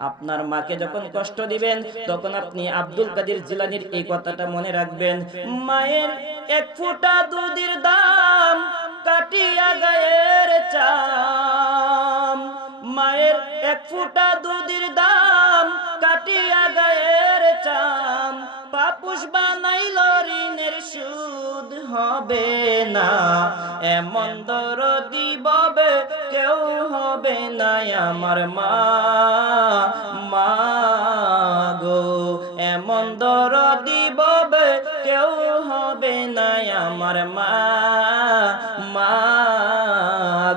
আপনার মাকে যখন কষ্ট দিবেন তখন আপনি আব্দুল কাদের জিলানীর এই কথাটা মনে রাখবেন, মায়ের এক ফোঁটা দুধের দাম কাটিয়া গায়ের চাম, মায়ের এক ফোঁটা দুধের দাম কাটিয়া গায়ের চাম, পাপুষ বানাইল ঋণের সুদ হবে না, এমন দরদি ববে কেউ হবে না আমার মা, মা গো এমন দরদি ববে কেউ হবে না আমার মা, মা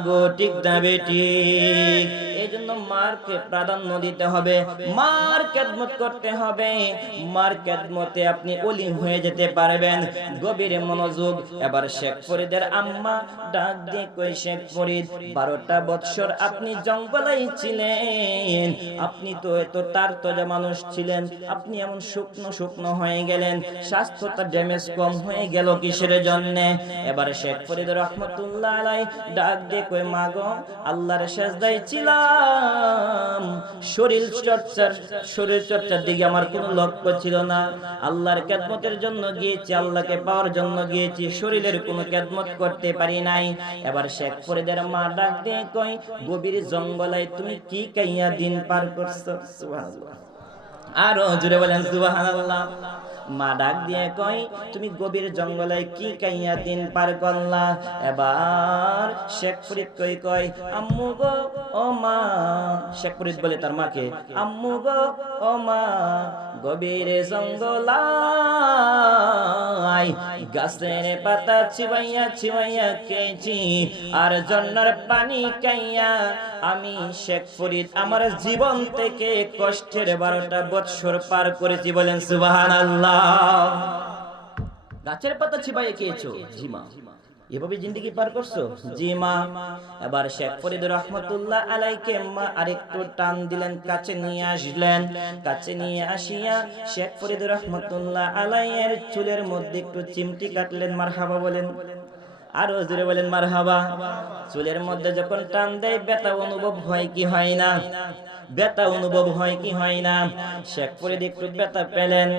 গো। ঠিক না বেঠিক? এই জন্য মারকে প্রাধান্য দিতে হবে, মার খেদমত করতে হবে, মার খেদমতে আপনি ওলি হয়ে যেতে পারবেন। গভীর মনোযোগ। এবার শেখ ফরিদের আম্মা ডাক দিয়ে কই, শেখ ফরিদ 12টা বৎসর আপনি জঙ্গলেই ছিলেন, আপনি তো এত তার তাজা মানুষ ছিলেন, আপনি এমন শুকনো শুকনো হয়ে গেলেন, স্বাস্থ্যটা ড্যামেজ কম হয়ে গেল কিসের জন্যে? এবার শেখ ফরিদ রহমতুল্লাহ আলাই ডাক দিয়ে কই, মা গো আল্লাহর সেজদায় ছিলাম, শরীর চর্চার দিকে আমার কোনো লক্ষ্য ছিল না, আল্লাহর খেদমতের জন্য গিয়েছি, আল্লাহকে পাওয়ার জন্য গিয়েছি, শরীরের কোনো খেদমত করতে পারি নাই। এবার শেখ ফরিদের মা ডাক দিয়ে কই, গভীর জঙ্গলে তুমি কি কাইয়া দিন পার করছো? সুবহানাল্লাহ, আরো জোরে বলেন সুবহানাল্লাহ। মা ডাক দিয়ে কই, তুমি গভীর জঙ্গলে কি কাইয়া দিন পার করলা? এবার শেখ ফরিদ কই আম্মু গো ও মা, শেখ ফরিদ বলে তার মাকে, আম্মু গো ও মা, গভীর জঙ্গলায় গাছের পাতা চিবাইয়া চিবাইয়া খেয়েছি, আর জন্নার পানি খাইয়া আমি শেখ ফরিদ আমার জীবন থেকে কষ্টের 12টা বৎসর পার করেছি। বলেন সুবহানাল্লাহ। গাছের পাতা চিবাইয়া খেয়েছো? জি মা। এভাবে জিন্দেগি পার করছো? জি মা। এবার শেখ ফরিদ রহমতুল্লাহ আলাইকে মা আরেকটু টান দিলেন, কাছে নিয়ে আসলেন, কাছে নিয়ে আসিয়া শেখ ফরিদ রহমতুল্লাহ আলাইয়ের চুলের মধ্যে একটু চিমটি কাটলেন। মারহাবা বলেন, আরো জোরে বলেন মারহাবা। চুলের মধ্যে যখন টান দেয় ব্যথা অনুভব হয় কি হয় না? ব্যথা অনুভব হয় কি হয় না? শেখ ফরিদ একটু ব্যথা পেলেন,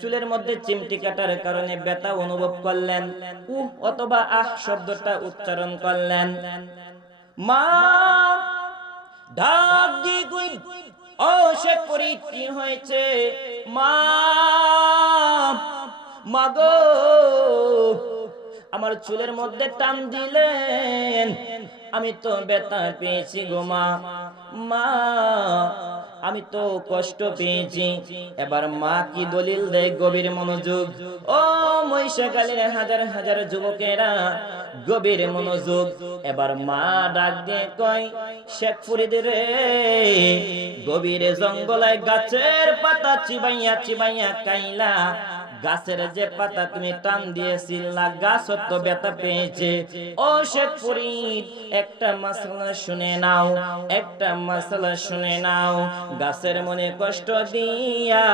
চুলের মধ্যে চিমটি কাটার কারণে ব্যথা অনুভব করলেন, অথবা আহ শব্দটা উচ্চারণ করলেন। মা ডাক দি কই, ও শেখ ফরিদ কি হয়েছে? মা, মাগো আমার চুলের মধ্যে টান দিলেন, আমি তো ব্যথা পেয়েছি গো মা, মা আমি তো কষ্ট পেয়েছি। এবার মা কি দলিল দেয়? গভীর মনোযোগ। ও মহিষাখালীর হাজার হাজার যুবকেরা গভীর মনোযোগ। এবার মা ডাক দিয়ে কয়, শেখ ফরিদ রে, গভীর জঙ্গলায় গাছের পাতা চিবাইয়া চিবাইয়া খাইলা, গাছের যে পাতা তুমি টান দিয়েছিলা গাছ তো ব্যথা পেয়েছে। ও শেখ ফরিদ একটা মাসলা শুনে নাও, একটা মাসলা শুনে নাও, গাছের মনে কষ্ট দিয়া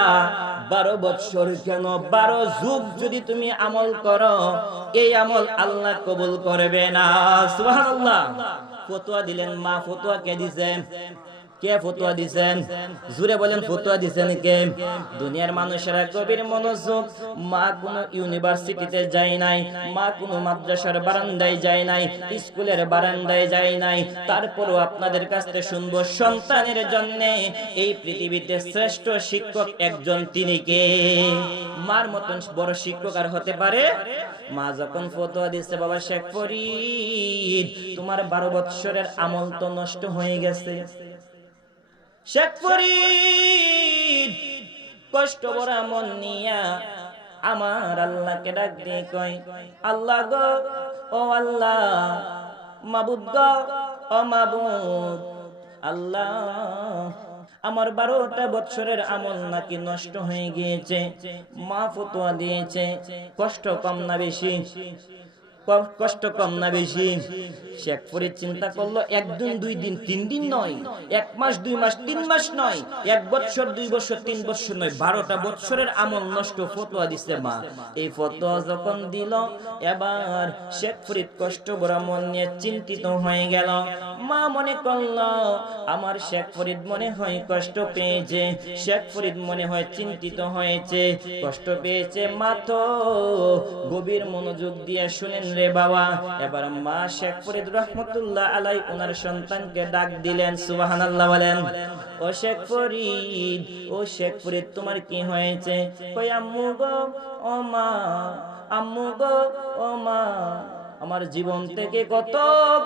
12 বৎসর কেন 12 যুগ যদি তুমি আমল করো, এই আমল আল্লাহ কবুল করবে না। সুবহানাল্লাহ। ফতোয়া দিলেন মা। ফতোয়া কে দিছেন? কে ফতোয়া দিছেন? জুড়ে বলেন, ফতোয়া দিছেন কে? দুনিয়ার মানুষেরা গভীর মনোযোগ। মা কোনো ইউনিভার্সিটিতে যায় নাই, মা কোনো মাদ্রাসার বারান্দায় যায় নাই, স্কুলের বারান্দায় যায় নাই, তারপরও আপনাদের কাছ থেকে শুনবো, সন্তানের জন্য এই পৃথিবীতে শ্রেষ্ঠ শিক্ষক একজন, তিনি কে? মার মতন বড় শিক্ষক আর হতে পারে? মা যখন ফতোয়া দিচ্ছে, বাবা শেখ ফরিদ তোমার 12 বৎসরের আমল তো নষ্ট হয়ে গেছে। শেখ ফরিদ কষ্ট ভরা মন নিয়া আমার আল্লাহকে ডাক দিয়ে কয়, আল্লাহ গো ও আল্লাহ, মাবুদ গো ও মাবুদ, আল্লাহ আমার 12টা বৎসরের আমল নাকি নষ্ট হয়ে গিয়েছে। মা ফতোয়া দিয়েছে, কষ্ট কম না বেশি? কষ্ট কম না বেশি? শেখ ফরিদ চিন্তা করলো, 1 দিন 2 দিন 3 দিন নয়, 1 মাস 2 মাস 3 মাস নয়, 1 বছর 2 বছর 3 বছর নয়, 12টা বছরের আমল নষ্ট ফতোয়া দিছে মা। এই ফতোয়া যখন দিল, এবার শেখ ফরিদ কষ্ট ভরা মন নিয়ে চিন্তিত হয়ে গেল। মা মনে করলো আমার শেখ ফরিদ মনে হয় কষ্ট পেয়েছে, শেখ ফরিদ মনে হয় চিন্তিত হয়েছে, কষ্ট পেয়েছে। মা তো গভীর মনোযোগ দিয়ে শুনেন রে বাবা। এবার মা শেখ ফরিদ রহমতুল্লাহ আলাই ওনার সন্তানকে ডাক দিলেন, সুবহানাল্লাহ বলেন। ও শেখ ফরিদ, ও শেখ ফরিদ তোমার কি হয়েছে? কই আম্মু গো, ও মা, আম্মু গো, ও মা, আমার জীবন থেকে কত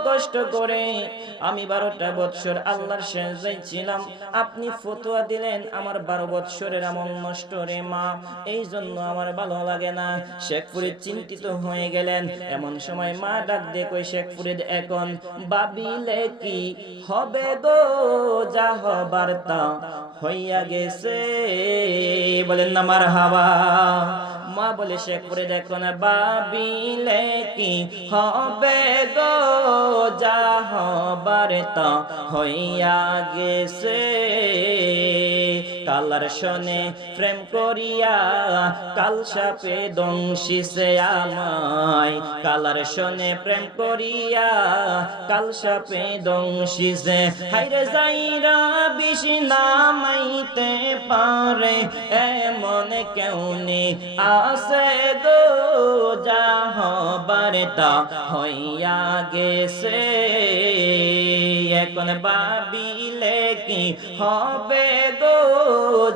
কষ্ট করে আমি 12টা বৎসর আল্লাহর সেজদায় ছিলাম, আপনি ফতোয়া দিলেন আমার 12 বৎসরের আমল নষ্ট রে মা, এই জন্য আমার ভালো লাগে না। শেখ ফরিদ চিন্তিত হয়ে গেলেন। এমন সময় মা ডাক দিয়ে কই, শেখ ফরিদ এখন ভাবিলে কি হবে গো, যা হবার তা হইয়া গেছে, বলেন না মারহাবা। মা বলে, শেখ ফরিদ এখন ভাবিলে কি হবে গো, যা হবার তা হইয়া গেছে। কালার শোনে প্রেম করিয়া কাল সাপে দংশিছে আমায়, কালার শোনে প্রেম করিয়া কাল সাপে দংশিছে। হাইরে যাইরা বিষ নামাইতে পারে এমন কেউ নেই আছে গো, যা হবার তা হইয়া গেছে। এখন ভাবিলে কি হবে গো,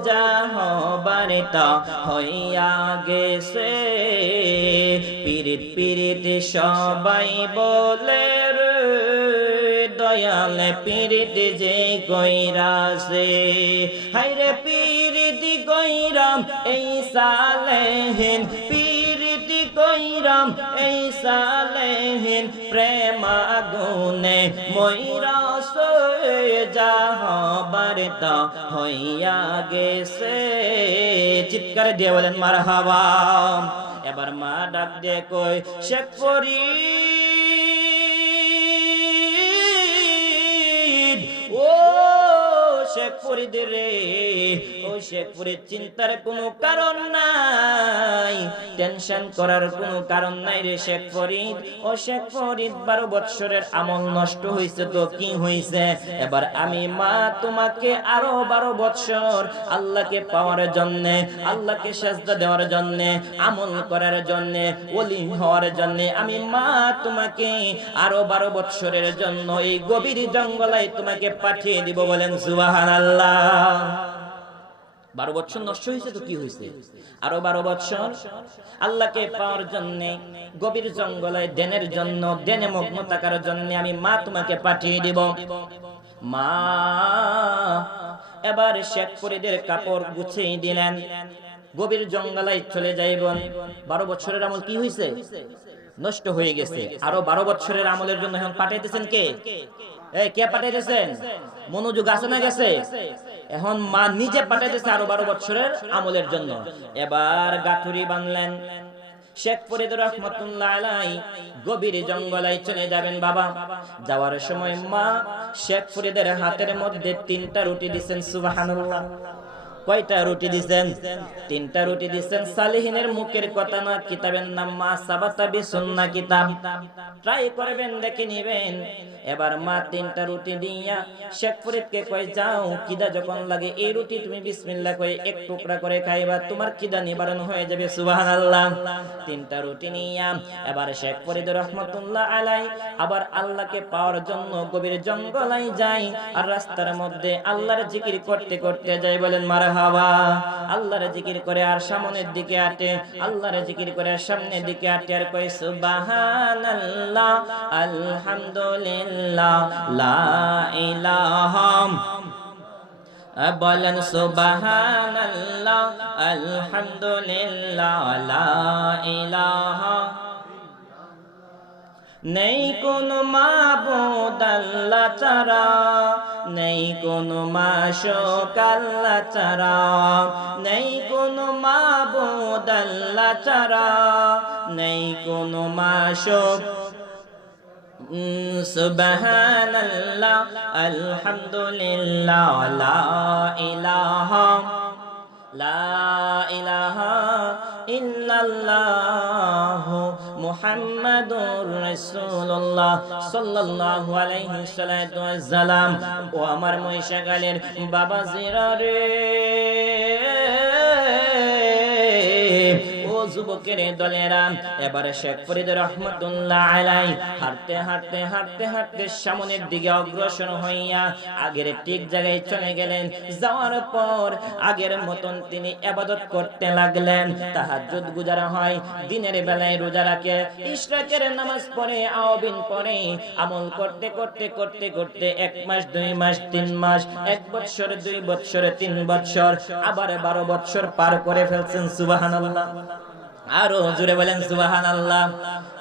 যা হবার তা হইয়া গেছে। পিরিত পিরিত সবাই বলে রে দয়াল, পিরিত যে কইরাছে, হাইরে পিরিত কইরাম এই সালেহীন, পিরিত কইরাম এই সালেহীন, প্রেম আগুনে মইরাছে, যা হবার তা হইয়া গেছে। চিৎকার দিয়ে বলেন মারহাবা। এবার মা ডাক দিয়ে কই, শেখ ফরিদ, ও শেখ ফরিদ রে, ও শেখ ফরিদ চিন্তার কোনো কারণ নাই, টেনশন করার কোনো কারণ নাই রে শেখ ফরিদ। ও শেখ ফরিদ 12 বৎসরের আমল নষ্ট হয়েছে তো কি হয়েছে? এবার আমি মা তোমাকে আরো 12 বৎসর আল্লাহকে পাওয়ার জন্য, আল্লাহকে সেজদা দেওয়ার জন্য, আমল করার জন্য, ওলি হওয়ার জন্য আমি মা তোমাকে আরো 12 বৎসরের জন্য এই গভীর জঙ্গলায় তোমাকে পাঠিয়ে দিব, বলেন সুবহানাল্লাহ। 12 বৎসর নষ্ট হয়েছে তো কি হয়েছে? আরো 12 বৎসর আল্লাহকে পাওয়ার জন্য, গভীর জঙ্গলে দেনের জন্য, দেনে মগ্ন থাকার জন্য আমি মা তোমাকে পাঠিয়ে দিব। মা এবার শেখ ফরিদের কাপড় গুছিয়ে দিলেন, গভীর জঙ্গলে চলে যাইবেন। 12 বছরের আমল কি হয়েছে? নষ্ট হয়ে গেছে। আরো 12 বছরের আমলের জন্য এখন পাঠাইতেছেন কে? কে পাঠাইতেছেন? মনোযোগ আছে না গেছে? এখন মা নিজে পাঠাইতেছে আরো 12 বছরের আমলের জন্য। এবার গাঠুরি বানলেন। শেখ ফরিদ রহমাতুল্লাহ আলাইহি গভীর জঙ্গলে চলে যাবেন বাবা। যাওয়ার সময় মা শেখ ফরিদের হাতের মধ্যে 3টা রুটি দিবেন, সুবহানাল্লাহ। কয়টা রুটি দিবেন? 3টা রুটি দিবেন। সালেহিনের মুখের কথা না, কিতাবের নাম মা সাবাতা বি সুন্নাহ কিতাব, ট্রাই করবেন, দেখে নেবেন। এবার মা 3টা রুটি দিয়া শেখ ফরিদকে কয়, যাও কিদা যখন লাগে এই রুটি তুমি বিসমিল্লাহ কয়ে এক টুকরা করে খাইবা, তোমার কিদা নিবারণ হয়ে যাবে, সুবহানাল্লাহ। 3টা রুটি নিয়া এবার শেখ ফরিদ রহমাতুল্লাহ আলাইহি আবার আল্লাহকে পাওয়ার জন্য গভীর জঙ্গলে যায়। আর রাস্তার মধ্যে আল্লাহর জিকির করতে করতে যায়, বলেন মারহাবা। আল্লাহর জিকির করে আর সামনের দিকে হাঁটে, আল্লাহর জিকির করে আর সামনের দিকে হাঁটে, আর কয় সুবহানাল্লাহ, আলহামদুলিল্লাহ, লা ইলাহা, বলেন সুবহানাল্লাহ, আলহামদুলিল্লাহ, লা ইলাহা, নেই কোনো মাবুদ আল্লাহ ছাড়া, নেই কোনো মাশূক আল্লাহ ছাড়া, নেই কোনো মাবুদ আল্লাহ ছাড়া, নেই কোনো মাশূক। সুবহানাল্লাহ, আলহামদুলিল্লাহ, লা ইলাহা, লা ইলাহা ইল্লাল্লাহ মুহাম্মাদুর রাসূলুল্লাহ সাল্লাল্লাহু আলাইহি সাল্লাম। ও আমার মহিষাগালের বাবাজিরা রে, ও যুবকের দলেরা, এবারে শেখ ফরিদ রহমাতুল্লাহ আলাই হাঁটতে হাঁটতে হাঁটতে হাঁটতে সামনের দিকে অগ্রসর হইয়া আগের ঠিক জায়গায় চলে গেলেন। যাওয়ার পর আগের মতন তিনি ইবাদত করতে লাগলেন। তাহাজ্জুদ গুজারা হয়, দিনের বেলায় রোজা রাখে, ইশরাকের নামাজ পড়ে, আওবিন পড়ে, আমল করতে করতে করতে করতে 1 মাস 2 মাস 3 মাস 1 বছর 2 বছর 3 বছর আবার 12 বছর পার করে ফেলছেন। সুবহানাল্লাহ, আরো জোরে বলেন সুবহানাল্লাহ।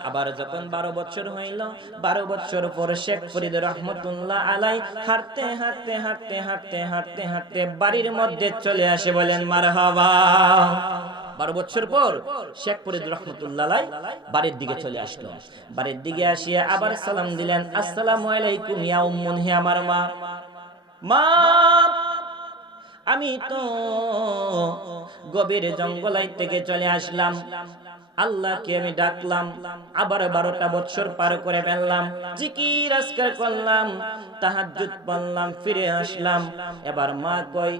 আবার যখন 12 বছর হইল, 12 বছর পর শেখ ফরিদ রহমাতুল্লাহ আলাই হাঁটতে হাঁটতে হাঁটতে হাঁটতে হাঁটতে হাঁটতে বাড়ির মধ্যে চলে আসে। বলেন মারহাবা। 12 বছর পর শেখ ফরিদ রহমাতুল্লাহ আলাই বাড়ির দিকে চলে আসলো। বাড়ির দিকে আসিয়া আবার সালাম দিলেন, আসসালামু আলাইকুম ইয়া উম্মুন, হে আমার মা। মা, আমি তো গভীর জঙ্গলাই থেকে চলে আসলাম, আল্লাহকে আমি ডাকলাম, আবার 12টা বছর পার করে ফেললাম, জিকির আজকার করলাম, তাহাজ্জুদ পড়লাম, ফিরে আসলাম। এবার মা কই,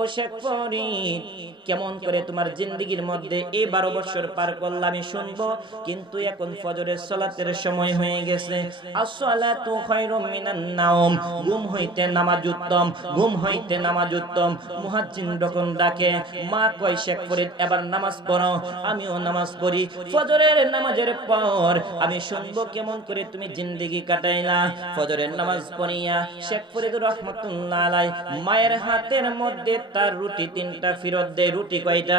ও শেখ ফরিদ, কেমন করে তোমার জিন্দেগির মধ্যে এই 12 বছর পার করলাম আমি শুনবো, কিন্তু এখন ফজরের সালাতের সময় হয়ে গেছে। আসসালাতু খায়রুম মিনান নাওম, ঘুম হইতে নামাজ উত্তম, ঘুম হইতে নামাজ উত্তম। মুয়াজ্জিন যখন ডাকে, মা কয়, শেখ ফরিদ এবার নামাজ পড়ো। আমিও নামাজ পড়ি। ফজরের নামাজের পর আমি শুনবো কেমন করে তুমি জিন্দেগি কাটাইলা। ফজরের নামাজ পড়িয়া শেখ ফরিদ রহমাতুল্লাহ আলাই মায়ের হাতের মধ্যে তার রুটি 3টা ফেরত দেয়। রুটি কয়টা?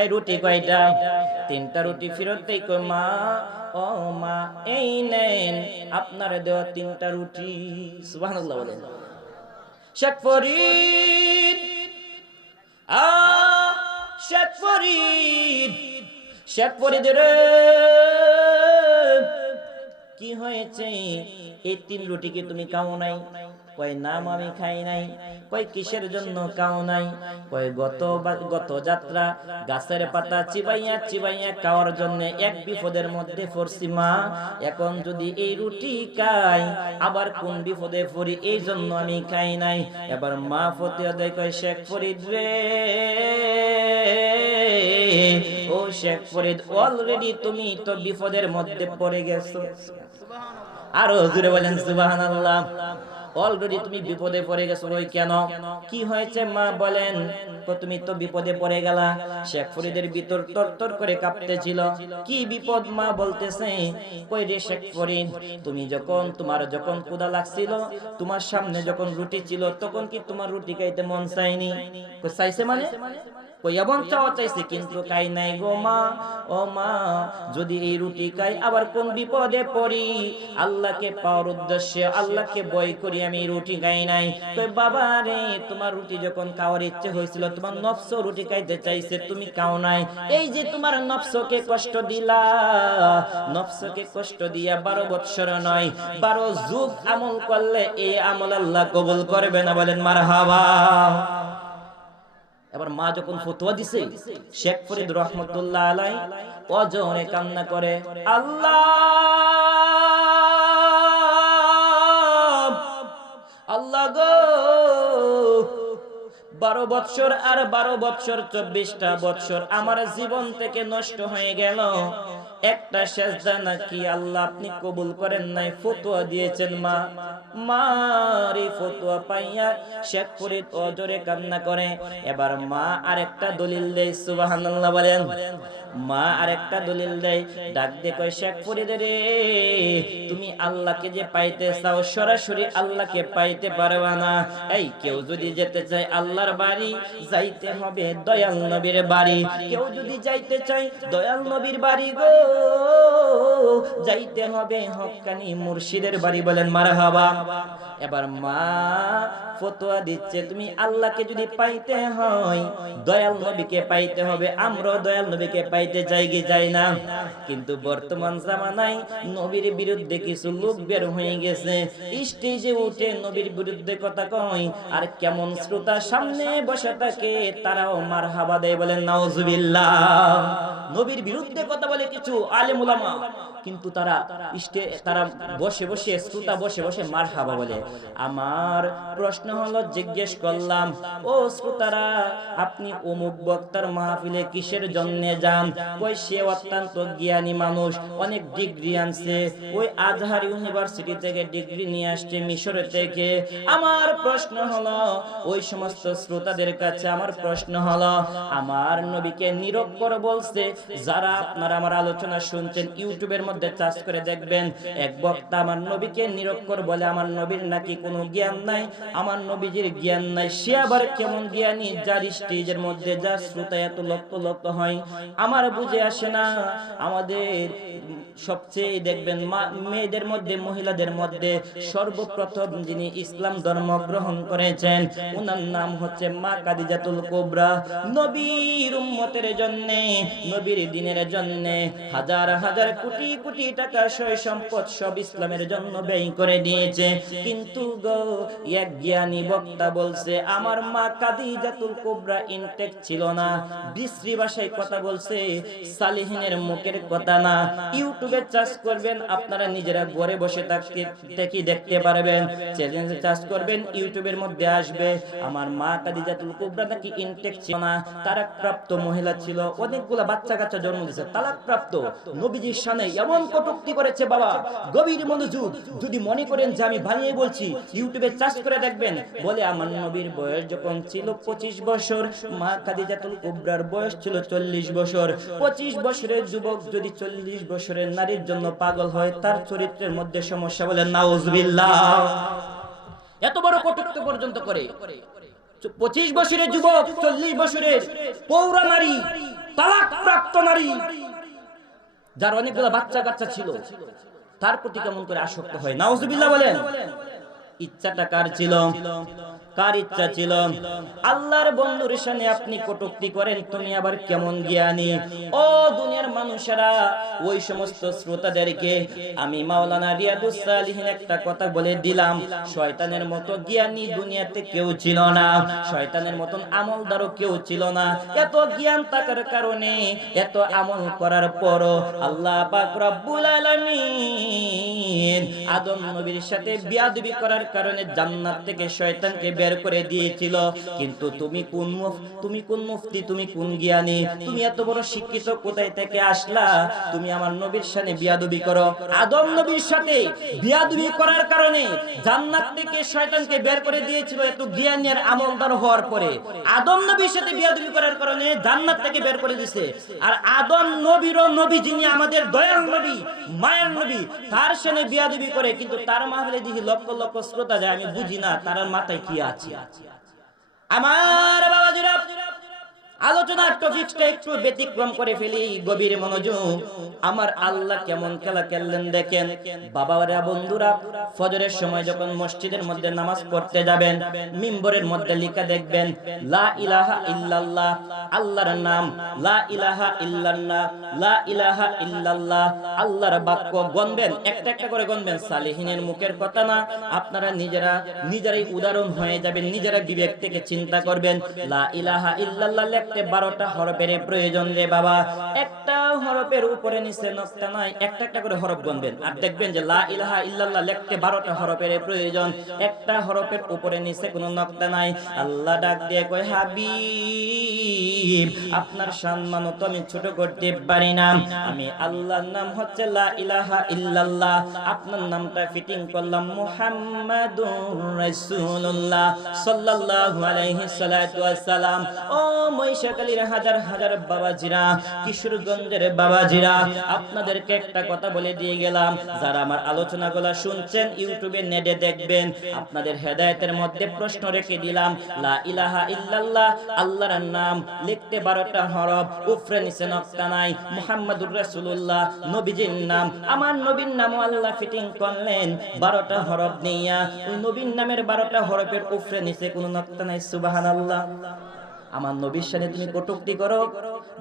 এই রুটি কয়টা? 3টা রুটি ফেরত দেয়। কই, মা, ও মা, এই নেন আপনার দেওয়া 3টা রুটি। সুবহানাল্লাহ বলেন। শেখ ফরিদ, শেখ ফরিদ, শেখ ফরিদ রে, কি হয়েছে? এই 3 রুটি কি তুমি খাও নাই? কয়, না আমি খাই নাই। কয়, কিসের জন্য খাও নাই? কয়, গত যাত্রা গাছের পাতা চিবাইয়া চিবাইয়া খাওয়ার জন্য এক বিপদের মধ্যে পড়ছি মা। এখন যদি এই রুটি খাই আবার কোন বিপদে পড়ি, এই জন্য আমি খাই নাই। এবার মা ফতিয়া দেয়, কয়, শেখ ফরিদ রে, ও শেখ ফরিদ, অলরেডি তুমি তো বিপদের মধ্যে পড়ে গেছো। আরো জোরে বলেন সুবহানাল্লাহ। অলরেডি তুমি বিপদে পড়ে গেছো। ওই কেন, কি হয়েছে মা বলেন? তুমি তো বিপদে পড়ে গেলা। শেখ ফরিদের ভিতর তরতর করে কাঁপতেছিল। কি বিপদ মা বলতেছে? কই রে শেখ ফরিদ, তুমি তোমার যখন ক্ষুধা লাগছিল, তোমার সামনে যখন রুটি ছিল, তখন কি তোমার রুটি খাইতে মন চাইনি? চাইছে মানে? কই, এমন চাওয়া চাইছে, কিন্তু খাই নাই গো মা। ও মা, যদি এই রুটি খাই আবার কোন বিপদে পড়ি, আল্লাহকে পাওয়ার উদ্দেশ্যে, আল্লাহকে ভয় করি আমি রুটি খাই নাই। কই, বাবা রে, তোমার রুটি যখন খাওয়ার ইচ্ছে হয়েছিল, তোমার নফস রুটি খাইতে চাইছে, তুমি খাও নাই। এই যে তোমার নফসকে কষ্ট দিলা, নফসকে কষ্ট দিয়া 12 বছর নয় 12 যুগ আমল করলে এই আমল আল্লাহ কবুল করবে না। বলেন মারহাবা। এবার মা যখন ফতোয়া দিছে, শেখ ফরিদ রহমাতুল্লাহ আলাই অজরে কান্না করে, আল্লাহ, আল্লাহ গো, 12 বছর আর 12 বছর 24টা বছর আমার জীবন থেকে নষ্ট হয়ে গেল। একটা সেজদা নাকি আল্লাহ আপনি কবুল করেন নাই, ফতোয়া দিয়েছেন মা। মারি ফতোয়া পাইয়া শেখ ফরিদ অজরে কান্না করে। এবার মা আরেকটা দলিল দেয়। সুবহানাল্লাহ বলেন। মা আরেকটা দলিল দেয়, ডাক দিয়ে কয়, শেখ ফরিদ রে, তুমি আল্লাহকে যে পাইতে চাও, সরাসরি আল্লাহকে পাইতে পারবা না। এই কেউ যদি যেতে চায় আল্লাহর বাড়ি, যাইতে হবে দয়াল নবীর বাড়ি। কেউ যদি যাইতে চায় দয়াল নবীর বাড়ি গো, যাইতে হবে হক্কানি মুর্শিদের বাড়ি। বলেন মারহাবা। এবার মা ফতোয়া দিচ্ছে তুমি আল্লাহকে যদি পাইতে হয় দয়াল নবীকে পাইতে হবে। আমরাও দয়াল নবীকে পাইতে চাই কি চাই না? কিন্তু বর্তমান জামানায় নবীর বিরুদ্ধে কিছু লোক বের হয়ে গেছে, স্টেজে উঠে নবীর বিরুদ্ধে কথা কয়, আর কেমন শ্রোতা সামনে বসে থাকে তারাও মারহাবা দেয়, বলেন নাউজুবিল্লাহ। নবীর বিরুদ্ধে কথা বলে কিছু আলেম উলামা, কিন্তু তারা বসে বসে শ্রোতা বসে বসে মারহাবা বলে। আমার প্রশ্ন হলো, জিজ্ঞেস করলাম, ও শ্রোতারা আপনি অমুক বক্তার মাহফিলে কিসের জন্য যান? কই সে অত্যন্ত জ্ঞানী মানুষ, অনেক ডিগ্রি আনছে, ওই আজহার ইউনিভার্সিটি থেকে ডিগ্রি নিয়ে আসছে, মিশর থেকে। আমার প্রশ্ন হলো, ওই সমস্ত শ্রোতাদের কাছে আমার প্রশ্ন হলো, আমার নবীকে নিরক্ষর বলছে। যারা আপনারা আমার আলোচনা শুনছেন ইউটিউবের মধ্যে চার্জ করে দেখবেন, এক বক্তা আমার নবীকে নিরক্ষর বলে, আমার নবীর নাকি কোনো জ্ঞান নাই, আমার নবীজির জ্ঞান নাই। সে আবার কেমন জ্ঞানী যার স্টেজের মধ্যে যার শ্রোতা এত লক্ষ লক্ষ হয়? আমার বুঝে আসে না। আমাদের সবচেয়ে দেখবেন মেয়েদের মধ্যে, মহিলাদের মধ্যে সর্বপ্রথম যিনি ইসলাম ধর্ম গ্রহণ করেছেন ওনার নাম হচ্ছে মা খাদিজাতুল কুবরা। নবীর উম্মতের জন্য, নবীর দ্বীনের জন্য হাজার হাজার কোটি কোটি টাকা সয় সম্পদ সব ইসলামের জন্য ব্যয় করে দিয়েছে। কিন্তু গো এক জ্ঞানী বক্তা বলছে আমার মা খাদিজাতুল কুবরা ইনটেক ছিল না। বিশ্রী ভাষায় কথা বলছে, সালিহিনের মুখের কথা না। ইউটিউবে চার্জ করবেন, আপনারা নিজেরা ঘরে বসে থাকতে দেখতে পারবেন। চ্যালেঞ্জে চার্জ করবেন, ইউটিউবের মধ্যে আসবে আমার মা খাদিজাতুল কুবরা নাকি ইনটেক ছিল না, তালাকপ্রাপ্ত মহিলা ছিল, অনেকগুলা বাচ্চা কাচ্চা জন্ম দিয়েছে, তালাকপ্রাপ্ত। নবীজির শানে এমন কটূক্তি করেছে বাবা, গভীর মনোযোগ। যদি মনে করেন যে আমি বানিয়ে বলছি, ইউটিউবে চার্জ করে দেখবেন। বলে আমার নবীর বয়স যখন ছিল 25 বছর, মা খাদিজাতুল কুবরার বয়স ছিল 40 বছর। 25 বছরের যুবক যদি 40 বছরের নারীর জন্য পাগল হয়, তার চরিত্রের মধ্যে সমস্যা, বলে নাউজুবিল্লাহ। এত বড় কটূক্তি পর্যন্ত করে। 25 বছরের যুবক, 40 বছরের পৌরা নারী, তালাকপ্রাপ্ত নারী, যার অনেকগুলো বাচ্চা কাচ্চা ছিল, তার প্রতি কেমন করে আসক্ত হয়? নাউজুবিল্লাহ বলেন। ইচ্ছাটা কার ছিল? কার ইচ্ছা ছিল? আল্লাহর বন্ধুর সামনে আপনি কটূক্তি করেন, তুমি আবার কেমন জ্ঞানী? ও দুনিয়ার মানুষেরা, ওই সমস্ত শ্রোতাদেরকে আমি মাওলানা রিয়াদুস সালিহিন একটা কথা বলে দিলাম, শয়তানের মতো জ্ঞানী দুনিয়াতে কেউ ছিল না, শয়তানের মতন আমলদারও কেউ ছিল না। এত জ্ঞান থাকার কারণে, এত আমল করার পরও আল্লাহ পাক রব্বুল আলামিন আদম নবীর সাথে বিয়াদবি করার কারণে জান্নাত থেকে শয়তানকে বের করে দিয়েছিল। কিন্তু তুমি কোন মুফতি, তুমি কোন জ্ঞানী, তুমি এত বড় শিক্ষিত কোথায় থেকে আসলা? তুমি আমার নবীর সাথে বিয়াদবি করো। আদম নবীর সাথে বিয়াদবি করার কারণে জান্নাত থেকে শয়তানকে বের করে দিয়েছিল, এত জ্ঞানী আর আমলদার হওয়ার পরে আদম নবীর সাথে বিয়াদবি করার কারণে জান্নাত থেকে বের করে দিয়েছে। আর আদম নবীরও নবী, যিনি আমাদের দয়াল নবী, মায়ের নবী, তার সাথে বিয়াদবি করে, কিন্তু তার মাহফিলে দেখি লক্ষ লক্ষ শ্রোতা যায়। আমি বুঝি না তার মাথায় কি আছে। আমার বাবাজিরা, আলোচনার টপিকটা একটু ব্যতিক্রম করে ফেলি, গভীর মনোযোগ। আমার আল্লাহ কেমন খেলা খেললেন দেখেন। বাবারা, বন্ধুরা, ফজরের সময় যখন মসজিদের মধ্যে নামাজ পড়তে যাবেন, মিম্বরের মধ্যে লেখা দেখবেন লা ইলাহা ইল্লাল্লাহ, আল্লাহর নাম, লা ইলাহা ইল্লাল্লাহ, লা ইলাহা ইল্লাল্লাহ, আল্লাহর বাক্য গণবেন, একটা একটা করে গণবেন। সালিহিনের মুখের কথা না, আপনারা নিজেরাই উদাহরণ হয়ে যাবেন, নিজেরা বিবেক থেকে চিন্তা করবেন। লা ইলাহা ইল্লাল্লাহ 12টা হরফের প্রয়োজন রে বাবা, একটা হরফের উপরে নিচে নকশা নাই, একটা একটা করে হরফ গুনবেন, আর দেখবেন যে লা ইলাহা ইল্লাল্লাহ লিখতে 12টা হরফের প্রয়োজন, একটা হরফের উপরে নিচে কোনো নকশা নাই। আল্লাহ ডাক দিয়ে কয়, হাবিব, আপনার সম্মান তো আমি ছোট করতে পারি না, আমি আল্লাহর নাম হচ্ছে লা ইলাহা ইল্লাল্লাহ, আপনার নামটা ফিটিং করলাম মুহাম্মাদুর রাসূলুল্লাহ সাল্লাল্লাহু আলাইহি সাল্লাতু ওয়াস সালাম। ও মহিষাখালীর হাজার হাজার বাবাজিরা, কিশোরগঞ্জের বাবাজিরা, আপনাদেরকে একটা কথা বলে দিয়ে গেলাম, যারা আমার আলোচনাগুলো শুনছেন ইউটিউবে নেটে দেখবেন, আপনাদের হেদায়েতের মধ্যে প্রশ্ন রেখে দিলাম, লা ইলাহা ইল্লাল্লাহ আল্লাহর নাম লিখতে 12টা হরফ, উপরে নিচে নকশা নাই, মুহাম্মাদুর রাসূলুল্লাহ নবীজির নাম, আমার নবীর নামও আল্লাহ ফিটিং করলেন 12টা হরফ নিয়া, ওই নবীর নামের 12টা হরফের উপরে নিচে কোনো নকশা নাই। সুবহানাল্লাহ। আমার নবীর শানে তুমি কটূক্তি করো।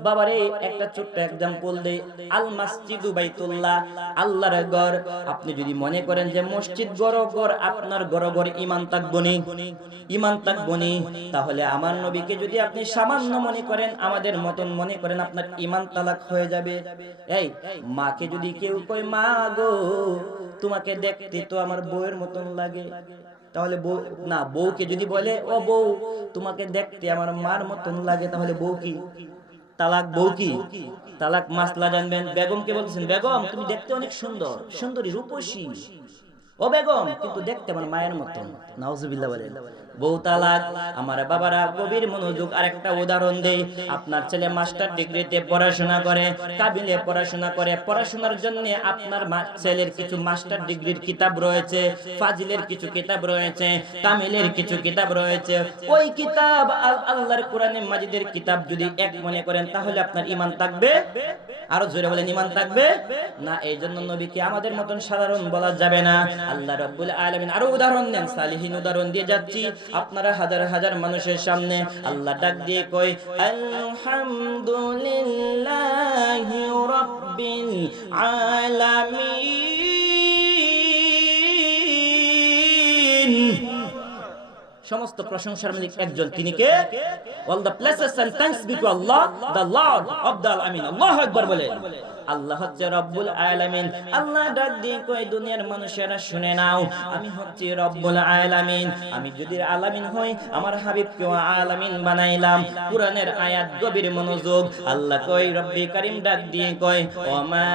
বাবারে একটা ছোট্ট एग्जांपल দেই, আল মসজিদু বাইতুল্লাহ, আল্লাহর ঘর। আপনি যদি মনে করেন যে মসজিদ ঘর আপনার ঘর ঈমান থাকবনি, ঈমান থাকবনি, তাহলে আমার নবীকে যদি আপনি সামান্য মনে করেন, আমাদের মতন মনে করেন, আপনার ঈমান তালাক হয়ে যাবে। এই মাকে যদি কেউ কয়, মা গো তোমাকে দেখতে তো আমার বউয়ের মতন লাগে, তাহলে বউ না, বউকে যদি বলে ও বউ তোমাকে দেখতে আমার মার মতন লাগে, তাহলে বউ কি তালাক? বউ কি তালাক? মাসলা জানবেন। বেগমকে বলছেন, বেগম তুমি দেখতে অনেক সুন্দর, সুন্দরী রূপসী, ও বেগম কিন্তু দেখতে আমার মায়ের মতন। নাউজুবিল্লাহ বলেন, বউ তালাক। আমার বাবারা গভীর মনোযোগ। আরেকটা উদাহরণ দেই, আপনার ছেলে মাস্টার ডিগ্রিতে পড়াশোনা করে, কাবিলে পড়াশোনা করে, পড়াশোনার জন্য আপনার ছেলের কিছু মাস্টার ডিগ্রির কিতাব রয়েছে, ফাজিলের কিছু কিতাব রয়েছে, কামিলের কিছু কিতাব রয়েছে। ওই কিতাব আল্লাহর কোরআনে মাজিদের কিতাব যদি এক মনে করেন, তাহলে আপনার ঈমান থাকবে? আরো জোরে বলেন, ঈমান থাকবে না। এই জন্য নবীকে আমাদের মতন সাধারণ বলা যাবে না। আল্লাহ রাব্বুল আলামিন আরো উদাহরণ দেন, সালিহিন উদাহরণ দিয়ে যাচ্ছি আপনারা হাজার হাজার মানুষের সামনে। আল্লাহ ডাক দিয়ে কয়, আলহামদুলিল্লাহি রাব্বিল আলামিন। সমস্ত প্রশংসার মালিক একজন, তিনি কে? all the places and thanks be to Allah, the Lord of the alamin। আল্লাহু আকবার বলে। আল্লাহ হচ্ছে রব্বুল আলামিন। আল্লাহ ডাক দিয়ে কয়, দুনিয়ার মানুষেরা শুনে নাও, আমি হচ্ছি রব্বুল আলামিন। আমি যদি আলামিন হই, আমার হাবিবকেও আলামিন বানাইলাম। কোরআনের আয়াত, গভীর মনোযোগ। আল্লাহ কয়, রব্বি কারীম ডাক দিয়ে কয়, ওমা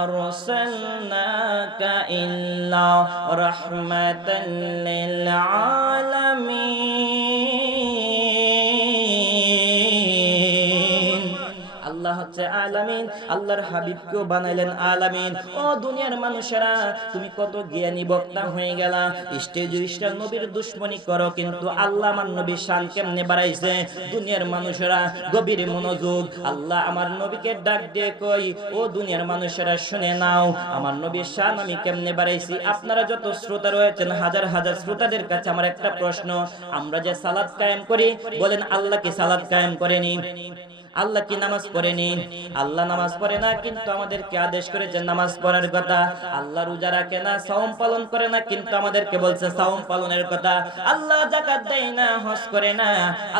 আরসালনাকা ইল্লা রাহমাতাল লিল আলামিন। আল্লাহ হচ্ছে আলামিন, আল্লাহর হাবিবকেও বানাইলেন আলামিন। ও দুনিয়ার মানুষেরা, তুমি কত জ্ঞানী বক্তা হয়ে গেলা, স্টেজ স্টার নবীর দুশ্মনী করো, কিন্তু আল্লাহ আমার নবীর শান কেমনে বাড়াইছে। দুনিয়ার মানুষেরা গভীর মনোযোগ। আল্লাহ আমার নবীকে ডাক দিয়ে কই, ও দুনিয়ার মানুষেরা শুনে নাও, আমার নবীর শান আমি কেমনে বাড়াইছি। আপনারা যত শ্রোতা রয়েছেন, হাজার হাজার শ্রোতাদের কাছে আমার একটা প্রশ্ন, আমরা যে সালাত কায়েম করি, বলেন আল্লাহ কি সালাত কায়েম করেনি? আল্লাহ কি নামাজ পড়েনি? আল্লাহ নামাজ পড়ে না, কিন্তু আমাদেরকে আদেশ করেছে নামাজ পড়ার কথা। আল্লাহ রোজা রাখে না, সাওম পালন করে না, কিন্তু আমাদেরকে বলছে সাওম পালনের কথা। আল্লাহ যাকাত দেয় না, হজ করে না,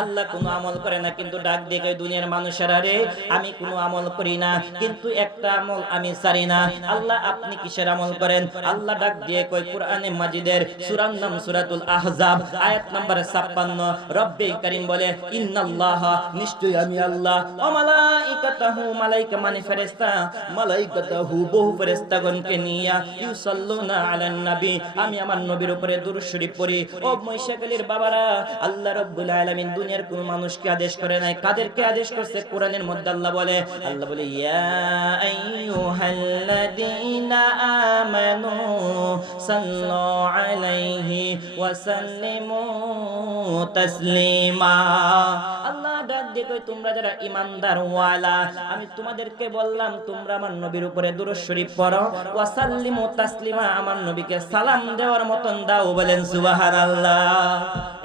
আল্লাহ কোনো আমল করে না, কিন্তু ডাক দিয়ে কয়, দুনিয়ার মানুষেরা রে, আমি কোনো আমল করি না, কিন্তু একটা আমল আমি ছাড়ি না। আল্লাহ আপনি কিসের আমল করেন? আল্লাহ ডাক দিয়ে কয়, কোরআনে মাজিদের সূরার নাম সূরাতুল আহজাব, আয়াত নাম্বার 56, রব্বে কারীম বলে, ইন্নাল্লাহা, নিশ্চয়ই আমি আল্লাহ, ও মালাইকাতাহু, মালাইকা মানে ফেরেশতা, মালাইকাতাহু বহু ফেরেশতাগণকে নিয়া, ইউসাল্লুনা আলান নবী, আমি আমার নবীর উপরে দুরূদ শরীফ পড়ি। ও মহিষাখালীর বাবারা, আল্লাহ রাব্বুল আলামিন দুনিয়ার কোন মানুষকে আদেশ করে নাই। কাদেরকে আদেশ করছে? কোরআনের মধ্যে আল্লাহ বলে, ইয়া আইয়ুহাল্লাযীনা আমানু সাল্লু আলাইহি ওয়া সাল্লিমু তাসলিমা। আল্লাহ ডাক দিয়ে কই, তোমরা যারা ঈমানদার ওয়ালা, আমি তোমাদেরকে বললাম তোমরা আমার নবীর উপরে দুরূদ শরীফ পড়ো, ওয়া সাল্লিমু তাসলিমা, আমার নবীকে সালাম দেওয়ার মতন দাও। বলেন সুবহানাল্লাহ।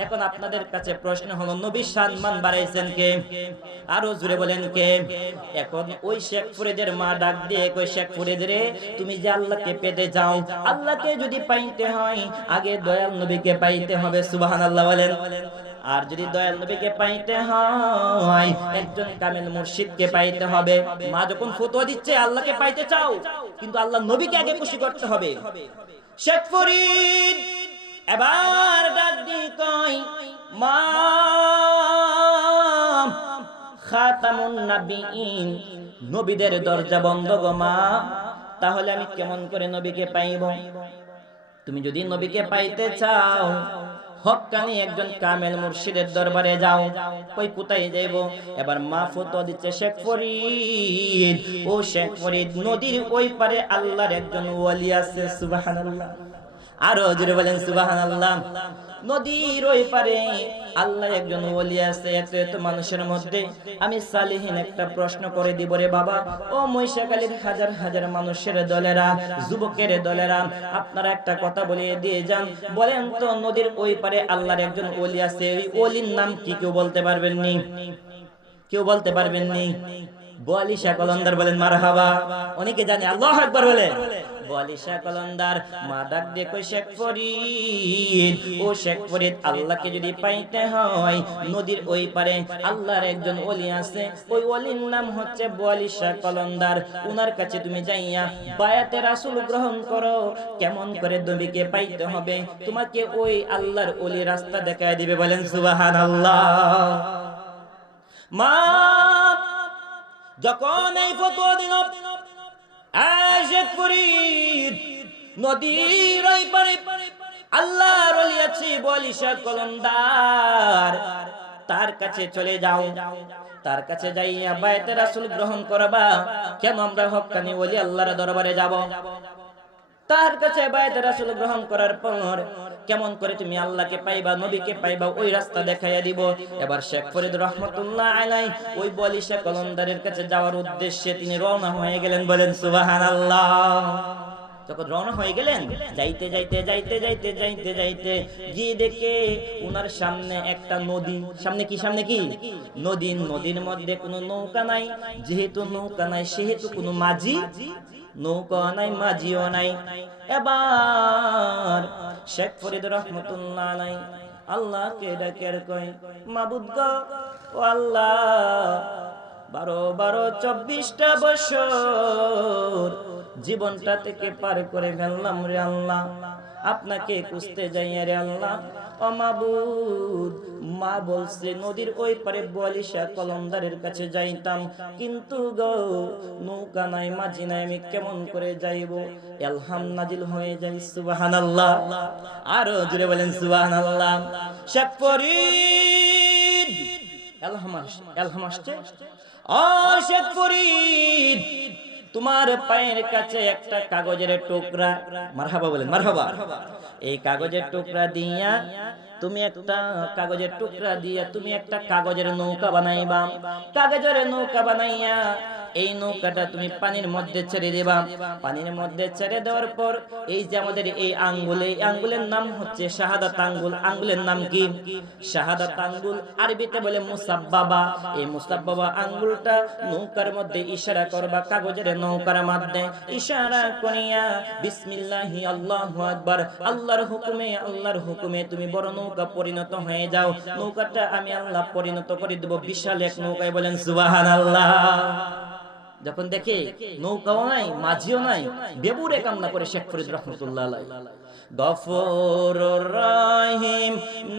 এখন আপনাদের কাছে প্রশ্ন হলো, নবীর সম্মান বাড়াইছেন কে? আরো জোরে বলেন কে? এখন ওই শেখ ফরিদের মা ডাক দিয়ে কই, শেখ ফরিদ রে, তুমি যে আল্লাহকে পেতে যাও, আল্লাহকে যদি পাইতে হয় আগে দয়াল নবীকে পাইতে হবে। সুবহানাল্লাহ বলেন। আর যদি দয়াল নবীকে পাইতে হয়, একজন কামিল মুর্শিদকে পাইতে হবে। মা যখন ফতোয়া দিচ্ছে আল্লাহকে পাইতে চাও, কিন্তু আল্লাহ নবীকে আগে খুশি করতে হবে। শেখ ফরিদ এবার ডাক দিয়ে কয়, মা খাতামুন নবিয়্যিন, নবীদের দরজা বন্ধ গো মা, তাহলে আমি কেমন করে নবীকে পাইব? তুমি যদি নবীকে পাইতে চাও, হক্কানি একজন কামেল মুর্শিদের দরবারে যাও। কই কোথায় যাইব? এবার মা ফতোয়া দিচ্ছে, শেখ ফরিদ, ও শেখ ফরিদ, নদীর ওই পারে আল্লাহর একজন ওলি আছে। সুবহানাল্লাহ, আরো জোরে বলেন সুবহানাল্লাহ। নদীর ওই পারে আল্লাহ একজন ওলি আছে। এত মানুষের মধ্যে আমি সালিহিন একটা প্রশ্ন করে দিব রে বাবা। ও মহিষাখালীর হাজার হাজার মানুষের দলেরা, যুবকের দলেরা, আপনারা একটা কথা বলিয়ে দিয়ে যান, বলেন তো নদীর ওই পারে আল্লাহর একজন ওলি আছে, ওই ওলির নাম কি? কেউ বলতে পারবেন নি? কেউ বলতে পারবেন নি? বোয়ালিশা কলন্দার বলেন মারহাবা। অনেকে জানে, আল্লাহু আকবার বলে। বোয়ালিশা কলন্দার মা ডাক দিয়ে কই, শেখ ফরিদ, ও শেখ ফরিদ, আল্লাহকে যদি পাইতে হয় নদীর ওই পারে আল্লাহর একজন ওলি আছে, ওই ওলির নাম হচ্ছে বোয়ালিশা কলন্দার। উনার কাছে তুমি যাইয়া বায়াতে রাসূল গ্রহণ করো। কেমন করে নবীকে পাইতে হবে তোমাকে ওই আল্লাহর ওলি রাস্তা দেখায় দিবে। বলেন সুবহানাল্লাহ। মা যখন এই ফতোয়া দিল, শেখ ফরিদ, নদীর ওই পারে আল্লাহর ওলি আছে বোয়ালিশা কলন্দার, তার কাছে চলে যাও। তার কাছে যাইয়া বায়াতে রাসূল গ্রহণ করবা। কেন আমরা হক্কানি ওলি আল্লাহর দরবারে যাব? তার কাছে বায়াতে রাসূল গ্রহণ করার পর কেমন করে তুমি আল্লাহকে পাইবা, নবীকে পাইবা, ওই রাস্তা দেখাইয়া দিব। এবার শেখ ফরিদ রহমাতুল্লাহ আলাইহি ওই বোয়ালিশা কলন্দারের কাছে যাওয়ার উদ্দেশ্যে তিনি রওনা হয়ে গেলেন। বলেন সুবহানাল্লাহ। যখন রওনা হয়ে গেলেন, যাইতে যাইতে যাইতে যাইতে যাইতে যাইতে গিয়ে দেখে উনার সামনে একটা নদী। সামনে কি? সামনে কি? নদী। নদীর মধ্যে কোনো নৌকা নাই। যেহেতু নৌকা নাই সেহেতু কোনো মাঝি, নৌকা নাই, মাঝিও নাই। এবার শেখ ফরিদ রহমাতুল্লাহ আলাইহি আল্লাহকে ডাকে কয়, মাবুদ গো, ও আল্লাহ, 12-24টা বছর জীবনটা থেকে পার করে ফেললাম রে আল্লাহ, আপনাকে খুঁজতে যাই রে আল্লাহ। ও মাবুদ, মা বলছে নদীর ওই পারে বোয়ালিশা কলন্দারের কাছে যাইতাম, কিন্তু গো নৌকা নাই, মাঝি নাই, আমি কেমন করে যাইব? ইলহাম নাজিল হয়ে যায়। সুবহানাল্লাহ, আরো জোরে বলেন সুবহানাল্লাহ। শেখ ফরিদ ইলহাম আসছে। ও শেখ ফরিদ, তোমার পায়ের কাছে একটা কাগজের টুকরা, মারহাবা বলেন মারহাবা, এই কাগজের টুকরা দিয়া তুমি একটা কাগজের টুকরা দিয়া তুমি একটা কাগজের নৌকা বানাইবা। কাগজের নৌকা বানাইয়া এই নৌকাটা তুমি পানির মধ্যে ছেড়ে দেবা। পানির মধ্যে ছেড়ে দেওয়ার পর এই যে আমাদের এই আঙ্গুলে, আঙ্গুলের নাম হচ্ছে শাহাদাত আঙ্গুল। আঙ্গুলের নাম কি? শাহাদাত আঙ্গুল। আরবিতে বলে মুসাব্বাবা। এই মুসাব্বাবা আঙ্গুলটা নৌকার মধ্যে ইশারা করবা, কাগজের নৌকার মধ্যে ইশারা করিয়া বিসমিল্লাহি আল্লাহু আকবার, আল্লাহর হুকুমে, আল্লাহর হুকুমে তুমি বড় নৌকা পরিণত হয়ে যাও। নৌকাটা আমি আল্লাহ পরিণত করে দেব বিশাল এক নৌকায়। বলেন সুবহানাল্লাহ। যখন দেখে নৌকাও নাই, মাঝিও নাই, বেবুরে কান্না করে শেখ ফরিদ রহমাতুল্লাহ আলাইহি, গফুরুর রহিম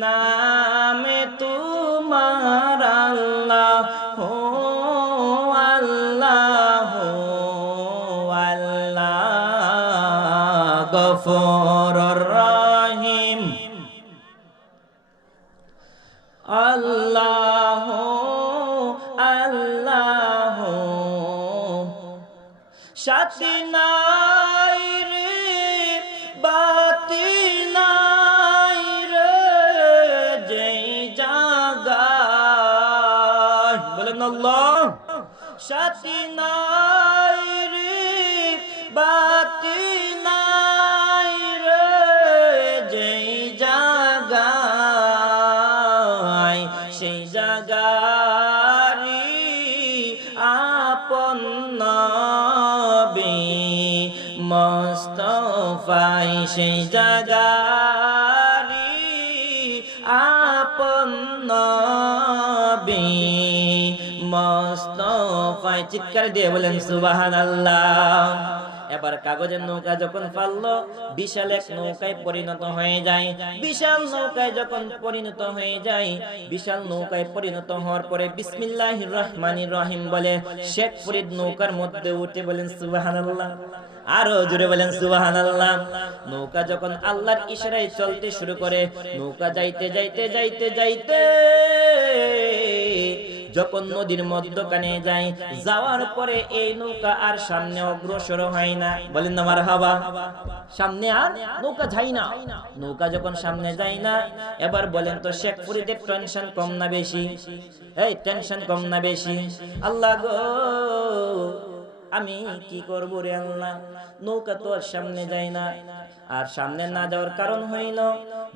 নামে তোমার আল্লাহ হো আল্লাহ হো আল্লাহ, গফুরুর রহিম আল্লাহ আল্লাহ, সাথী নাই রে বাতি নাই রে যেই জায়গায়, বলেন আল্লাহ, সাথী নাই রে বাতি নাই রে যেই জায়গায়, সেই জায়গারি আপন নবী মুস্তাফাই, সেই জায়গারি আপন নবী মুস্তাফাই। চিৎকার দিয়ে বলেন সুবহানাল্লাহ। এবার কাগজের নৌকা যখন পারলো বিশাল এক নৌকায় পরিণত হয়ে যায়। বিশাল নৌকায় যখন পরিণত হয়ে যায়, বিশাল নৌকায় পরিণত হওয়ার পরে বিসমিল্লাহির রহমানির রহিম বলে শেখ ফরিদ নৌকার মধ্যে উঠে বলেন সুবহানাল্লাহ। আরো জোরে বলেন সুবহানাল্লাহ। নৌকা যখন আল্লাহর ইশারায় চলতে শুরু করে, নৌকা যাইতে যাইতে যাইতে যাইতে যখন নদীর মধ্যখানে যায়, যাওয়ার পরে এই নৌকা আর সামনে অগ্রসর হয় না। বলেন না মারহাবা। সামনে আর নৌকা যায় না। নৌকা যখন সামনে যায় না, এবার বলেন তো শেখ ফরিদের টেনশন কম না বেশি? এই টেনশন কম না বেশি? আল্লাহ গো, আমি কি করব রে আল্লাহ, নৌকা তো আর সামনে যায় না। আর সামনে না যাওয়ার কারণ হইল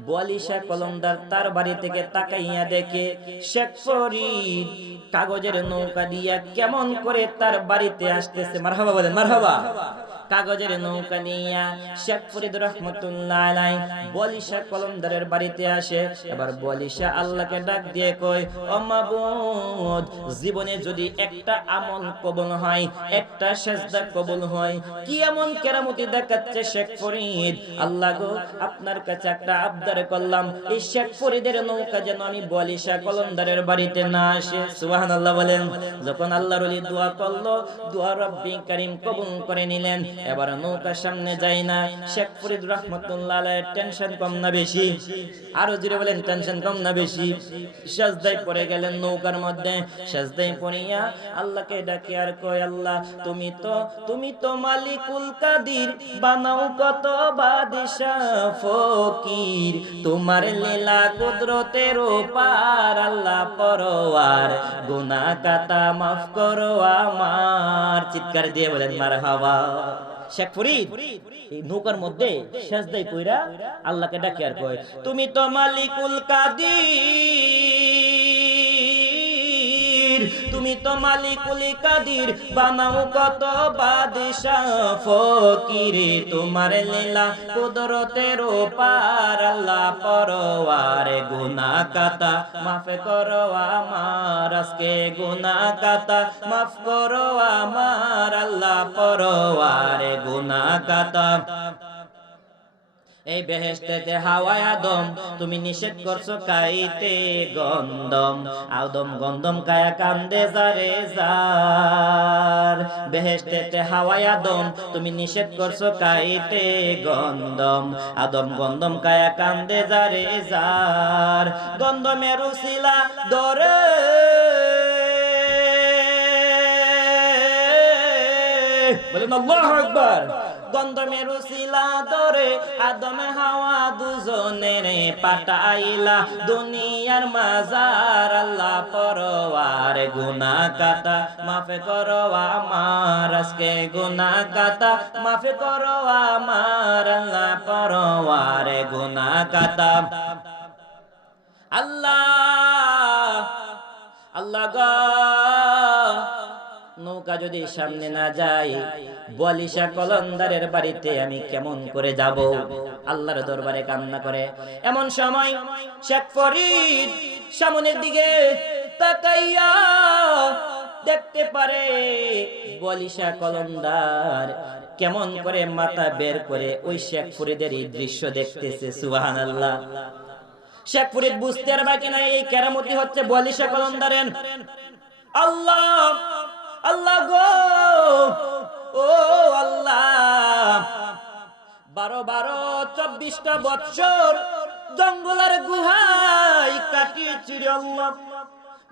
বলিশা কলমদার তার বাড়ি থেকে তাকাইয়া দেখে শেখ ফরিদ কাগজের নৌকা দিয়া কেমন করে তার বাড়িতে আসতেছে। মারহাবা বলেন মারহাবা। কাগজের নৌকা নিয়া শেখ ফরিদ রহমতুল্লাহ আলাইহি বলিশা কলমদারের বাড়িতে আসে। এবার বলিশা আল্লাহকে ডাক দিয়ে কয়, ও মাবুদ, জীবনে যদি একটা আমল কবুল হয়, একটা সেজদা কবুল হয়, কি এমন কেরামতি দেখাচ্ছে শেখ ফরিদ? আল্লাহ গো, আপনার কাছে একটা আবদার করলাম, এই শেখ ফরিদের নৌকা যেন আমি বলিশা কলমদারের বাড়িতে না আসে। সুবহানাল্লাহ বলেন। যখন আল্লাহর ওলি দোয়া করলো, দোয়া রব্বি কারীম কবুল করে নিলেন। এবার নৌকার সামনে যায় না। শেখ ফরিদ রহমতুল্লাহ আলাইহির টেনশন কম না বেশি? আরো জোরে বলেন টেনশন কম না বেশি? সাজদায় পড়ে গেলেন নৌকার মধ্যে। সাজদায় পড়িয়া আল্লাহকে ডাকে আর কয়, আল্লাহ তুমি তো মালিকুল কাদির, বানাও কত বাদশাহ ফকির, তোমার লীলা কুদরতের পার, আল্লাহ পরওয়ার, গুনাহ কাতা মাফ করো আমার। চিৎকার দিয়ে বলেন মারহাবা। শেখ ফরিদ এই নৌকার মধ্যে সেজদায় কইরা আল্লাহকে ডাকে আর কয়, তুমি তো মালিকুল কাদির, তুমি তো মালিকুল কাদির, বানাও কত বাদশাহ ফকির, তোমার লীলা কুদরতের পার, আল্লাহ পরওয়ার, গুনাহ কাতা মাফ করো আমার, আজকে গুনাহ কাতা মাফ করো আমার, আল্লাহ পরওয়ার, গুনাহ কাতা। এই বেহেশতেতে হাওয়ায় আদম তুমি নিষেধ করছো খাইতে গন্ধম, আদম গন্ধম কায়া কান্দে যারে যার। বেহেশতেতে হাওয়ায় আদম তুমি নিষেধ করছো খাইতে গন্ধম, আদম গন্ধম কায়া কান্দে যারে যার। গন্ধমের উসিলা দরে বলেন আল্লাহু আকবার। গন্ধমের উসিলা ধরে আদম হাওয়া দুজনের পাঠাইলা দুনিয়ার মাজার, আল্লাহ পরওয়ার, গুনাহ কাতা মাফ করো আমার, আজকে গুনাহ কাতা মাফ করো আমার, আল্লাহ পরওয়ার, গুনাহ কাতা। আল্লাহ আল্লাহ গো, নৌকা যদি সামনে না যায়, বলিশা কলন্দারের বাড়িতে আমি কেমন করে যাব? আল্লাহর দরবারে কান্না করে। এমন সময় শেখ ফরিদ সামনের দিকে তাকাইয়া দেখতে পারে বলিশা কলন্দার কেমন করে মাথা বের করে ওই শেখ ফরিদের এই দৃশ্য দেখতেছে। সুবহানাল্লাহ। শেখ ফরিদ বুঝতে পারবে কিনা এই কেরামতি হচ্ছে বলিশা কলন্দারের। আল্লাহ আল্লাহ গো, ও আল্লাহ, 12-24টা বৎসর জঙ্গলের গুহায় কাটিয়েছি রে আল্লাহ।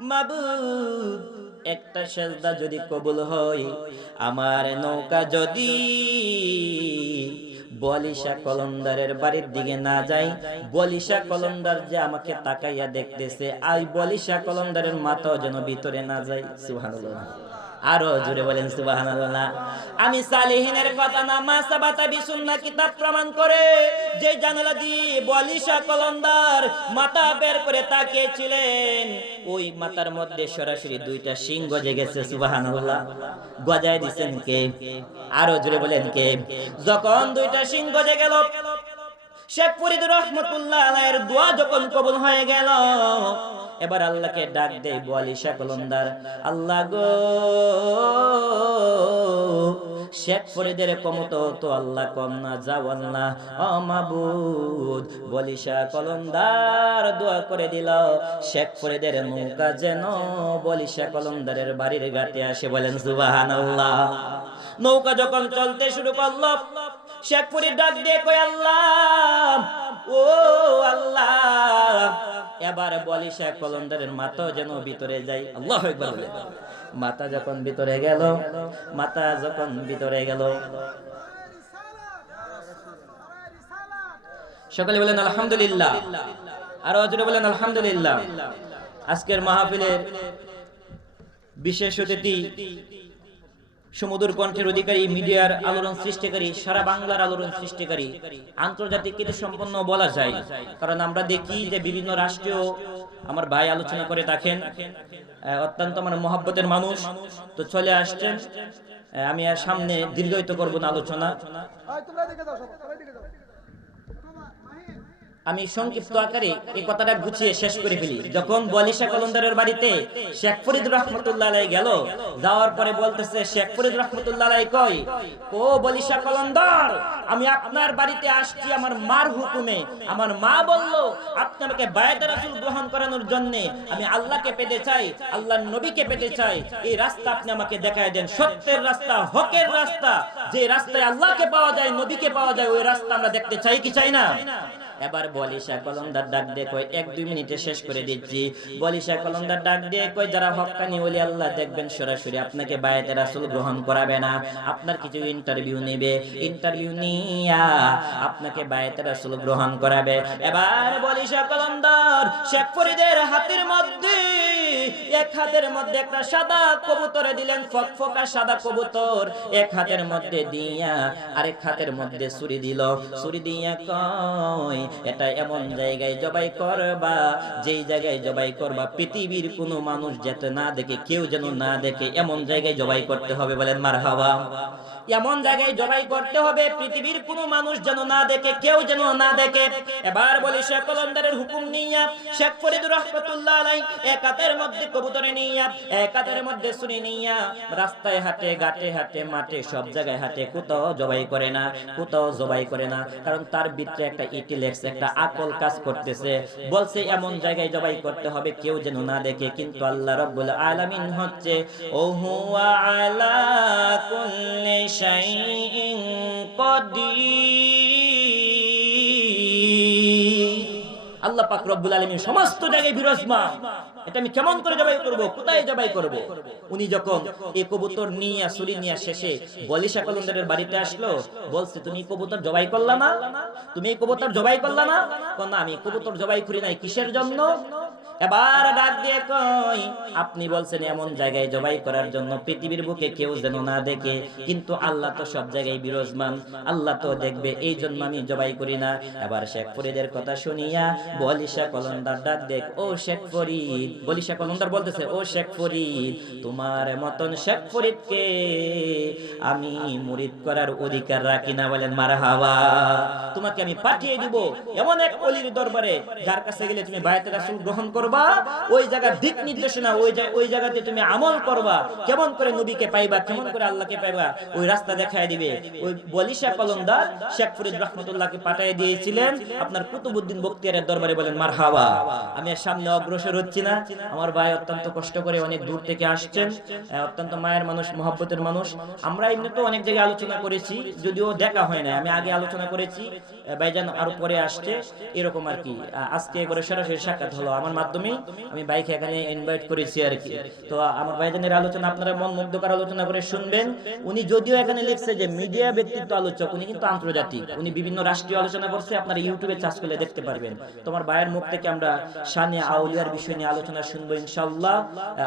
মাবুদ, একটা সেজদা যদি কবুল হয়, আমার নৌকা যদি বলিশা কলন্দারের বাড়ির দিকে না যাই, বলিশা কলন্দার যে আমাকে তাকাইয়া দেখতেছে, আই বলিশা কলন্দারের মাথাও যেন ভিতরে না যায়। সুবহানাল্লাহ। আরো জোরে বলেন সুবহানাল্লাহ। আমি সালিহিনের কথা না, মা সাবাতা বিসুন্নাহ কিতাব প্রমাণ করে, যে জানালা দিয়ে বলিশা কলন্দার মাথা বের করে তাকিয়েছিলেন, ওই মাথার মধ্যে সরাসরি দুইটা শিং গজে গেছে। সুবহানাল্লাহ। গজায় দিবেন কে? আরো জোরে বলেন কে? যখন দুইটা শিং গজে গেল, শেখ ফরিদ রহমতুল্লাহ আলাইহির দোয়া যখন কবুল হয়ে গেল, এবার আল্লাহকে ডাক দেয় বলিশা কলন্দার, আল্লাহ গো, শেখ ফরিদের ক্ষমতা তো আল্লাহ কম না, যাও আল্লাহ। ও মাবুদ, বলিশা কলন্দার দোয়া করে দিল, শেখ ফরিদের নৌকা যেন বলিশা কলন্দারের বাড়ির ঘাটে আসে। বলেন সুবহানাল্লাহ। নৌকা যখন চলতে শুরু করলো, শেখপুরী ডাক দিয়ে কয় আল্লাহ, ও আল্লাহ, এবার বলি শেখ কলন্দারের মাথা যেন ভিতরে যায়। আল্লাহু আকবার। মাথা যখন ভিতরে গেল, মাথা যখন ভিতরে গেল, সকলে বলেন আলহামদুলিল্লাহ, আর জোরে বলেন আলহামদুলিল্লাহ। আজকের মাহফিলের বিশেষ অতিথি, সমুদ্র কণ্ঠের অধিকারী, মিডিয়ার আলোড়ন সৃষ্টিকারী, সারা বাংলার আলোড়ন সৃষ্টিকারী, আন্তর্জাতিক কৃতি সম্পন্ন বলা যায়। কারণ আমরা দেখি যে বিভিন্ন রাষ্ট্রীয় আমার ভাই আলোচনা করে থাকেন, অত্যন্ত আমার মহব্বতের মানুষ, তো চলে আসছেন। আমি আর সামনে দীর্ঘায়িত করব না আলোচনা, আমি সংক্ষিপ্ত আকারে এই কথাটা গুছিয়ে শেষ করে ফেলি। যখন বলিশা কলন্দারের বাড়িতে শেখ ফরিদ রহমতুল্লাহ আলাইহি গেল, যাওয়ার পরে বলতেছে শেখ ফরিদ রহমতুল্লাহ আলাইহি কই, ও বলিশা কলন্দার, আমি আপনার বাড়িতে আসছি আমার মার হুকুমে। আমার মা বলল আপনি আমাকে বায়াতে রাসূল গ্রহণ করানোর জন্য আমি আল্লাহকে পেতে চাই, আল্লাহর নবীকে পেতে চাই। এই রাস্তা আপনি আমাকে দেখায় দেন, সত্যের রাস্তা, হকের রাস্তা, যে রাস্তায় আল্লাহকে পাওয়া যায়, নবীকে পাওয়া যায়, ওই রাস্তা আমরা দেখতে চাই কি চাই না? এবার বলিশা কলন্দার ডাক দিয়ে কয়, 1-2 মিনিটে শেষ করে দিচ্ছি। বলিশা কলন্দার ডাক দিয়ে কয়, যারা হক্কানি ওলি আল্লাহ দেখবেন সরাসরি আপনাকে বায়াতে রাসূল গ্রহণ করাবে না, আপনার কিছু ইন্টারভিউ নেবে, ইন্টারভিউ নিয়া আপনাকে বায়াতে রাসূল গ্রহণ করাবে। এবার বলিশা কলন্দার শেখ ফরিদের হাতের মধ্যে, এক হাতের মধ্যে একটা সাদা কবুতর দিলেন, ফকফকা সাদা কবুতর, এক হাতের মধ্যে দিয়া আরেক হাতের মধ্যে ছুরি দিল। ছুরি দিয়া কয়, এটা এমন জায়গায় জবাই করবা, যেই জায়গায় জবাই করবা পৃথিবীর কোনো মানুষ যাতে না দেখে, কেউ যেন না দেখে, এমন জায়গায় জবাই করতে হবে। বলেন মারহাবা। এমন জায়গায় জবাই করতে হবে পৃথিবীর কোনো মানুষ যেন না দেখে, কেউ যেন না দেখে। এবার বলি শেখ কলন্দারের হুকুম নিয়া শেখ ফরিদ রহমাতুল্লাহ আলাইহি এক হাতের মধ্যে কবুতরে নিয়া, এক হাতের মধ্যে ছুরি নিয়া রাস্তায় হাঁটে, ঘাটে হাঁটে, মাঠে, সব জায়গায় হাঁটে, কোথাও জবাই করে না, কোথাও জবাই করে না। কারণ তার ভিতরে একটা ইন্টেলেক্ট, একটা আকল কাজ করতেছে। বলছে এমন জায়গায় জবাই করতে হবে কেউ যেন না দেখে। কিন্তু আল্লাহ রাব্বুল আলামিন হচ্ছে ও হুয়া আলা কুল্লি শাইইন কাদির। আল্লাহ পাক রব্বুল আলামিন সমস্ত জায়গায় বিরাজমান। এটা আমি কেমন করে জবাই করব, কোথায় জবাই করব? উনি যখন এই কবুতর নিয়ে ছুরি নিয়ে শেষে বলিশা কলন্দারের বাড়িতে আসলো, বলছে তুমি কবুতর জবাই করলা না, তুমি এই কবুতর জবাই করলা না? কোন আমি কবুতর জবাই করি নাই, কিসের জন্য? এবার ডাক দিয়ে কই, আপনি বলছেন এমন জায়গায় জবাই করার জন্য পৃথিবীর বুকে কেউ যেন না দেখে, কিন্তু আল্লাহ তো সব জায়গায় বিরাজমান, আল্লাহ তো দেখবে, এই জন্য আমি জবাই করি না। এবার শেখ ফরিদের কথা শুনিয়া বলিশা কলন্দার ডাক দেখ, ও শেখ ফরিদ, বলিশা কলন্দার বলতেছে, ও শেখ ফরিদ, তোমার মতন শেখ ফরিদকে আমি মুরিদ করার অধিকার রাখি না। বলেন মারহাবা। তোমাকে আমি পাঠিয়ে দিব এমন এক ওলির দরবারে, যার কাছে গেলে তুমি বায়াতে রাসূল গ্রহণ করবা, ওই জায়গার দিক নির্দেশনা, ওই জায়গাতে তুমি আমল করবা, কেমন করে নবীকে পাইবা, কেমন করে আল্লাহকে পাইবা, ওই রাস্তা দেখায় দিবে। ওই বলিশা কলন্দার শেখ ফরিদ রহমতুল্লাহকে পাঠিয়ে দিয়েছিলেন আপনার কুতুবউদ্দিন বখতিয়ারের দরবারে। বলেন মারহাবা। আমি আর সামনে অগ্রসর হচ্ছি না, আমার ভাই অত্যন্ত কষ্ট করে অনেক দূর থেকে আসছেন, অত্যন্ত মায়ের মানুষ, মহব্বতের মানুষ। আমরা এমনি তো অনেক জায়গায় আলোচনা করেছি, যদিও দেখা হয় না, আমি আগে আলোচনা করেছি, ভাইজান আরো পরে আসছে, এরকম আর কি। আজকে একবারে সরাসরি সাক্ষাৎ হলো আমার মাধ্যমে, আমি ভাইকে এখানে ইনভাইট করেছি আর কি। তো আমার ভাইজানের আলোচনা আপনারা মন মুগ্ধকর আলোচনা করে শুনবেন। উনি যদিও এখানে লিখছে যে মিডিয়া ব্যক্তিত্ব আলোচক, উনি কিন্তু আন্তর্জাতিক, উনি বিভিন্ন রাষ্ট্রীয় আলোচনা করছে, আপনারা ইউটিউবে সার্চ করলে দেখতে পারবেন। তোমার ভাইয়ের মুখ থেকে আমরা শানে আউলিয়ার বিষয় নিয়ে আলোচনা শুনবো ইনশাআল্লাহ।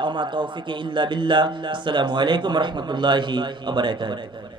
আমা তৌফিক ইল্লা বিল্লাহ। আসসালামু আলাইকুম ওয়া রাহমাতুল্লাহি ওয়া বারাকাতুহু।